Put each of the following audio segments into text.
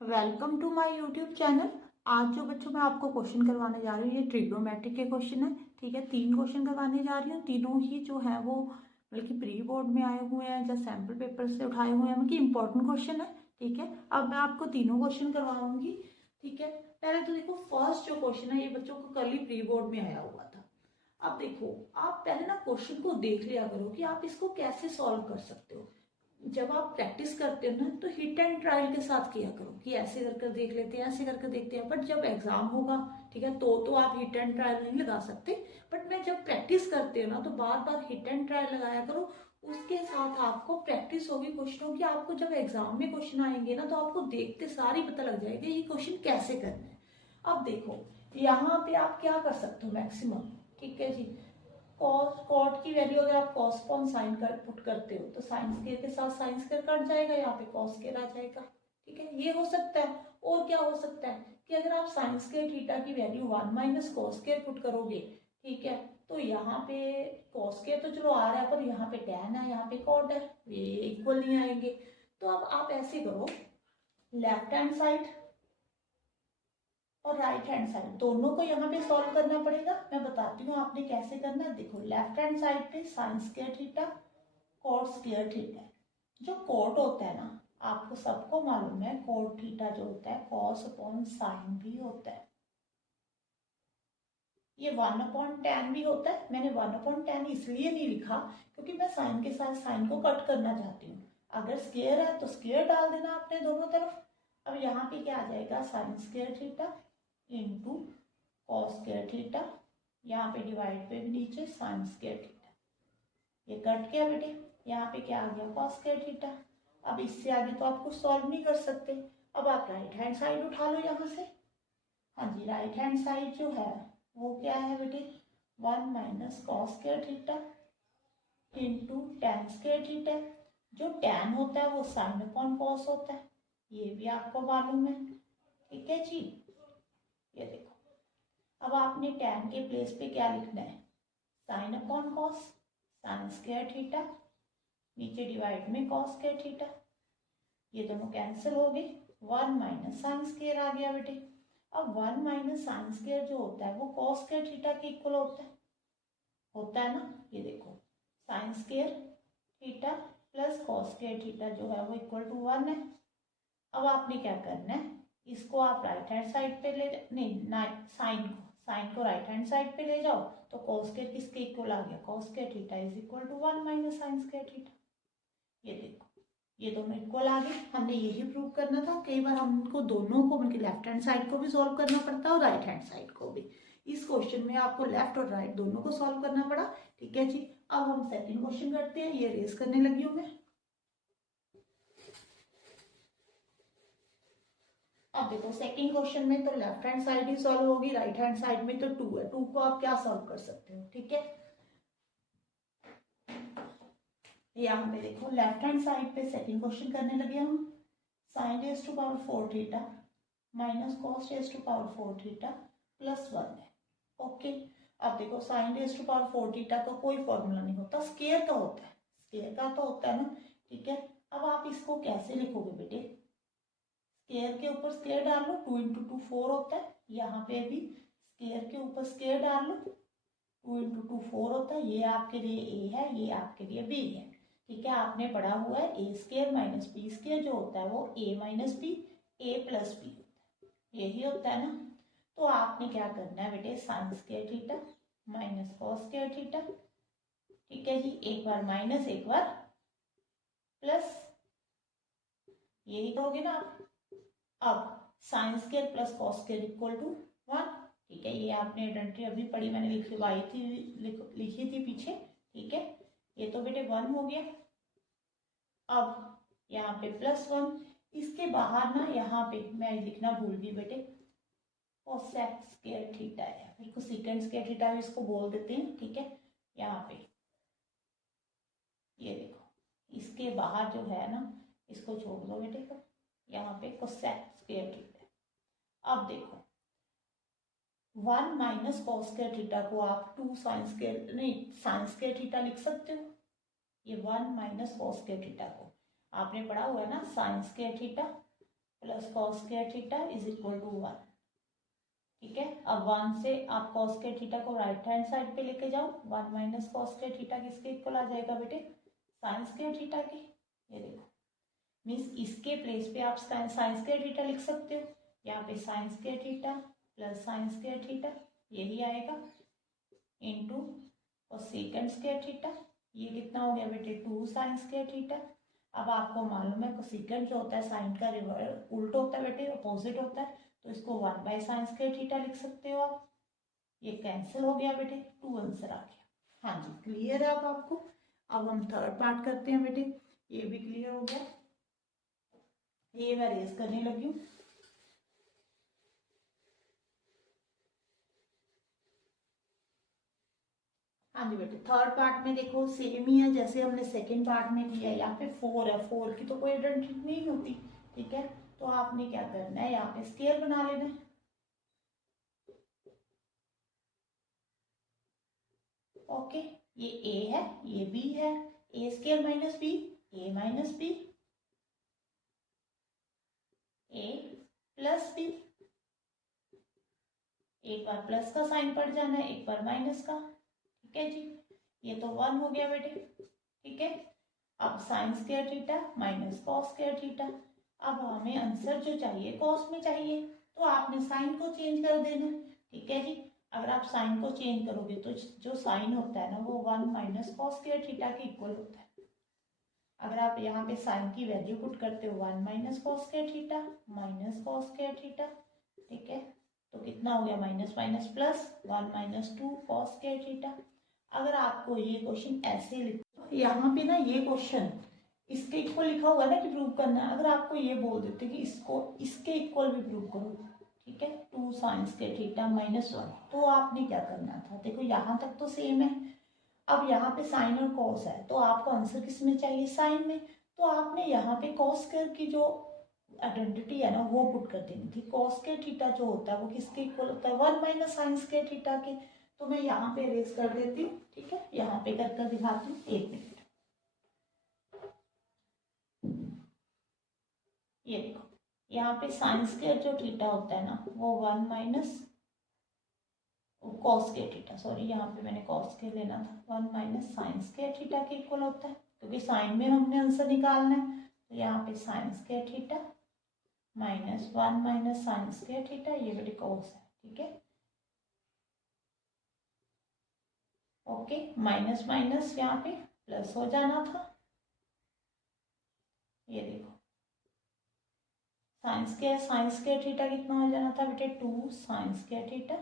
Welcome to my YouTube channel. आज जो बच्चों मैं आपको क्वेश्चन करवाने जा रही हूँ ये ट्रिग्नोमेट्रिक के क्वेश्चन है। ठीक है, 3 क्वेश्चन करवाने जा रही हूँ। तीनों ही जो है वो बल्कि प्री बोर्ड में आए हुए हैं या सैम्पल पेपर से उठाए हुए हैं, मतलब इंपॉर्टेंट क्वेश्चन है। ठीक है, अब मैं आपको तीनों क्वेश्चन करवाऊंगी। ठीक है, पहले तो देखो फर्स्ट जो क्वेश्चन है ये बच्चों को कल ही प्री बोर्ड में आया हुआ था। अब देखो, आप पहले ना क्वेश्चन को देख लिया करो कि आप इसको कैसे सॉल्व कर सकते हो। जब आप प्रैक्टिस करते हो ना तो हिट एंड ट्रायल के साथ किया करो कि ऐसे करके देख लेते हैं, ऐसे करके देखते हैं। बट जब एग्जाम होगा, ठीक है, तो आप हिट एंड ट्रायल नहीं लगा सकते। बट मैं जब प्रैक्टिस करते हो ना तो बार बार हिट एंड ट्रायल लगाया करो। उसके साथ आपको प्रैक्टिस होगी क्वेश्चनों की। आपको जब एग्जाम में क्वेश्चन आएंगे ना तो आपको देखते सारी पता लग जाएगा ये क्वेश्चन कैसे करना है। अब देखो, यहाँ पे आप क्या कर सकते हो मैक्सिमम। ठीक है जी, कॉस कॉट की वैल्यू अगर आप कॉस अपॉन साइन कर पुट करते हो तो साइन स्क्वायर के साथ साइन स्क्वायर कट जाएगा, यहाँ पे कॉस स्क्वायर आ जाएगा। ठीक है, ये हो सकता है। और क्या हो सकता है कि अगर आप साइन स्क्वायर थीटा की value 1 minus cos square put करोगे, ठीक है, तो यहाँ पे कॉस स्क्वायर तो चलो आ रहा है पर यहाँ पे टैन है, यहाँ पे कॉट है, ये इक्वल नहीं आएंगे। तो अब आप ऐसे करो, लेफ्ट हैंड साइड और राइट हैंड साइड दोनों को यहाँ पे सॉल्व करना पड़ेगा। मैं बताती हूँ आपने कैसे करना है। देखो, लेफ्ट हैंड साइड पे sine square theta cot square theta है। जो कॉट होता है ना, आपको सबको मालूम है कॉट थीटा जो होता है कॉस अपॉन साइन भी होता है। ये 1/tan भी होता है। मैंने 1/tan इसलिए नहीं लिखा क्योंकि मैं साइन के साथ साइन को कट करना चाहती हूँ। अगर स्क्वायर है तो स्क्वायर डाल देना आपने दोनों तरफ। अब यहाँ पे क्या आ जाएगा, sign square theta into cos square theta, यहाँ पे डिवाइड पे भी नीचे साइन स्क्वायर थीटा, ये कट गया बेटे। यहाँ पे क्या आ गया, कॉस स्क्वायर थीटा। अब इससे आगे तो आप कुछ सॉल्व नहीं कर सकते। अब आप राइट हैंड साइड उठा लो यहाँ से। हाँ जी, राइट हैंड साइड जो है वो क्या है बेटे, 1 minus cos square theta into tan square theta. जो टैन होता है वो साइन अपॉन कॉस होता है, ये भी आपको मालूम है। ठीक है जी, ये देखो, अब आपने टैन के प्लेस पे क्या लिखना है, sine upon cos, sign square theta, नीचे डिवाइड में कॉस स्क्वायर थीटा, ये दोनों कैंसिल हो गए। 1 माइनस साइन स्क्वायर आ गया बेटे। अब 1 माइनस साइन स्क्वायर जो होता है वो कॉस स्क्वायर थीटा के इक्वल होता है ना। ये देखो, sign square theta plus cos square theta जो है वो इक्वल टू 1 है। अब आपने क्या करना है, इसको आप राइट हैंड साइड पे ले, नहीं साइन को राइट हैंड साइड पे ले जाओ तो कॉस स्क्वायर किसके इक्वल आ गया, cos square theta is equal to 1 minus sine square theta. ये देखो, ये दोनों इक्वल आ गए। हमने यही प्रूव करना था। कई बार हमको दोनों को मतलब लेफ्ट हैंड साइड को भी सॉल्व करना पड़ता है और राइट हैंड साइड को भी। इस क्वेश्चन में आपको लेफ्ट और राइट दोनों को सॉल्व करना पड़ा। ठीक है जी, अब हम सेकंड क्वेश्चन करते हैं। ये रेस करने लगी हूँ मैं। अब देखो, सेकंड क्वेश्चन में तो लेफ्ट हैंड साइड ही सॉल्व होगी, राइट हैंड साइड में तो 2 है। 2 को आप क्या सॉल्व कर सकते हो। ठीक है, यहाँ पे देखो लेफ्ट हैंड साइड पे सेकंड क्वेश्चन करने लगे हम। Sine raise to power 4 theta minus cos raise to power 4 theta plus 1 है। ओके, अब देखो sine raise to power 4 theta का कोई फॉर्मूला नहीं होता, स्केयर का होता है। स्केयर का तो होता है ना। ठीक है, अब आप इसको कैसे लिखोगे बेटे, स्केयर के ऊपर स्केयर डाल लो, 2 इंटू 2 4 होता है। यहाँ पे भी स्केयर के ऊपर स्केयर डाल लो, 2 इंटू 2 4 होता है। ये आपके लिए ए है, ये आपके लिए बी है। ठीक है, आपने पढ़ा हुआ है ए स्केयर माइनस बी स्केयर जो होता है वो ए माइनस बी, ए प्लस बी होता है, यही होता है ना। तो आपने क्या करना है बेटे, sine square theta minus cos square theta. ठीक है जी, एक बार माइनस एक बार प्लस, यही करोगे ना आप। अब sine square plus cos square equal to 1। ठीक है, ये आपने आइडेंटिटी अभी पढ़ी, मैंने लिखवाई थी, लिखी थी पीछे। ठीक है, ये तो बेटे 1 हो गया। अब यहाँ पे प्लस 1, इसके बाहर ना यहाँ पे मैं लिखना भूल गई बेटे, कोसेक स्क्वायर थीटा है, फिर को सीकेंट स्क्वायर थीटा भी इसको बोल देते हैं। ठीक है, यहाँ पे ये देखो, इसके बाहर जो है ना इसको छोड़ दो बेटे को, यहाँ पे कोसेक स्क्वायर थीटा। अब देखो 1 माइनस कॉस स्क्वायर थीटा को आप 2 साइन स्क्वायर, नहीं साइन स्क्वायर थीटा लिख सकते हो। ये 1 माइनस कॉस स्क्वायर थीटा को आपने पढ़ा हुआ है ना, sine square theta plus cos square theta is equal to 1। ठीक है, अब 1 से आप कॉस स्क्वायर थीटा को राइट हैंड साइड पे लेके जाओ, 1 माइनस कॉस स्क्वायर थीटा किसके इक्वल आ जाएगा बेटे, साइन स्क्वायर थीटा के। ये देखो, मीन्स इसके प्लेस पे आप साइन स्क्वायर थीटा लिख सकते हो। यहाँ पे sine square theta plus sign square theta यही आएगा इंटू और सेकेंड स्क्वायर थीटा। ये कितना हो गया बेटे, 2 साइन स्क्वायर थीटा। अब आपको मालूम है कोसेकेंड जो होता है साइन का उल्ट होता है बेटे, अपोजिट होता है, तो इसको 1 बाय साइन स्क्वायर थीटा लिख सकते हो आप। ये कैंसिल हो गया बेटे, 2 आंसर आ गया। हाँ जी, क्लियर है अब आपको। अब हम थर्ड पार्ट करते हैं बेटे, ये भी क्लियर हो गया। ये मैं रेज करने लगी हूँ। हाँ जी बेटे, थर्ड पार्ट में देखो सेम ही है जैसे हमने सेकंड पार्ट में किया है। यहाँ पे 4 है, 4 की तो कोई आइडेंटिटी नहीं होती। ठीक है, तो आपने क्या करना है, यहाँ पे स्केयर बना लेना है। ओके, ये ए है, ये बी है, ए स्केयर माइनस बी, ए माइनस बी, ए प्लस बी। एक बार प्लस का साइन पड़ जाना है, एक बार माइनस का। ठीक है जी, ये तो 1 हो गया बेटे। ठीक है, अब sign square theta minus cos square theta. अब हमें आंसर जो चाहिए कॉस में चाहिए, तो आपने साइन को चेंज कर देना। ठीक है जी, अगर आप साइन को चेंज करोगे तो जो साइन होता है ना वो 1 माइनस कॉस स्क्वायर थीटा के इक्वल होता है। अगर आप यहाँ पे साइन की वैल्यू पुट करते हो 1 minus cos square theta minus cos square theta. ठीक है, तो कितना हो गया, minus minus plus, 1 minus 2 cos square theta. अगर आपको ये क्वेश्चन ऐसे लिखो, यहाँ पे ना ये क्वेश्चन इसके इक्वल लिखा हुआ है ना कि प्रूव करना है, अगर आपको ये बोल देते कि इसको इसके इक्वल भी प्रूव करो, ठीक है, 2 साइन स्क्वायर थीटा माइनस 1, तो आपने क्या करना था, देखो यहाँ तक तो सेम है। अब यहाँ पे साइन और कॉस है, तो आपको आंसर किस में चाहिए, साइन में। तो आपने यहाँ पे कॉस स्क्वायर की जो आइडेंटिटी है ना वो पुट कर देनी थी। कॉस स्क्वायर थीटा जो होता है वो किसके इक्वल होता है, 1 माइनस साइन स्क्वायर थीटा के। तो मैं यहाँ पे अरेज कर देती हूँ। ठीक है, यहाँ पे कर कर दिखाती हूँ, 1 मिनट। ये देखो, यहाँ पे साइन स्क्वायर जो थीटा होता है ना वो 1 minus cos square theta, sorry यहाँ पे मैंने कॉस स्क्वायर लेना था, 1 माइनस साइन स्क्वायर थीटा के इक्वल होता है, क्योंकि साइन में हमने आंसर निकालना है। तो यहाँ पे sine square theta minus 1 minus sine square theta, ये बेटे कॉस है। ठीक है, ओके, माइनस माइनस यहाँ पे प्लस हो जाना था। ये देखो, साइन स्क्वायर थीटा कितना हो जाना था बेटे, 2 साइन स्क्वायर थीटा,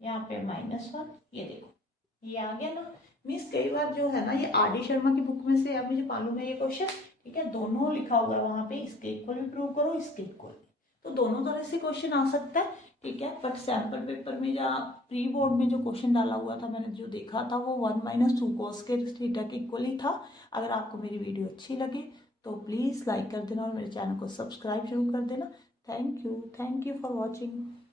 यहाँ पे माइनस 1। ये देखो, ये आ गया ना। मीन्स कई बार जो है ना ये आर डी शर्मा की बुक में से, अब मुझे मालूम है ये क्वेश्चन, ठीक है, दोनों लिखा हुआ है वहां पे, इसके इक्वल भी प्रूव करो, इसके इक्वल भी, तो दोनों तरह से क्वेश्चन आ सकता है। ठीक है, बट सैम्पल पेपर में या प्री बोर्ड में जो क्वेश्चन डाला हुआ था मैंने जो देखा था वो 1 माइनस 2 कॉस स्क्वायर थीटा के इक्वल ही था। अगर आपको मेरी वीडियो अच्छी लगे तो प्लीज़ लाइक कर देना और मेरे चैनल को सब्सक्राइब जरूर कर देना। Thank you for watching.